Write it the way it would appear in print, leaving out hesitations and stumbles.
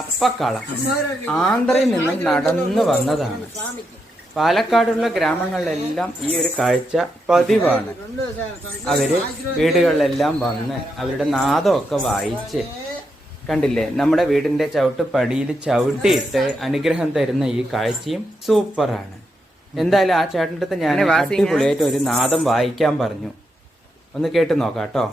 അപ്പക്കള ആന്ധ്രയിൽ നിന്നും നടന്നു വന്നതാണ്. പാലക്കാടുള്ള ഗ്രാമങ്ങളിലെല്ലാം ഈ ഒരു കാഴ്ച പതിവാണ്. അവര് വീടുകളിലെല്ലാം വന്ന് അവരുടെ നാദമൊക്കെ വായിച്ച്, കണ്ടില്ലേ, നമ്മുടെ വീടിന്റെ ചവിട്ടുപടിയിൽ ചവിട്ടിയിട്ട് അനുഗ്രഹം തരുന്ന ഈ കാഴ്ചയും സൂപ്പറാണ്. എന്തായാലും ആ ചേട്ടൻ്റെ അടുത്ത് ഞാൻ അടിപൊളിയായിട്ട് ഒരു നാദം വായിക്കാൻ പറഞ്ഞു. ഒന്ന് കേട്ട് നോക്കാം കേട്ടോ.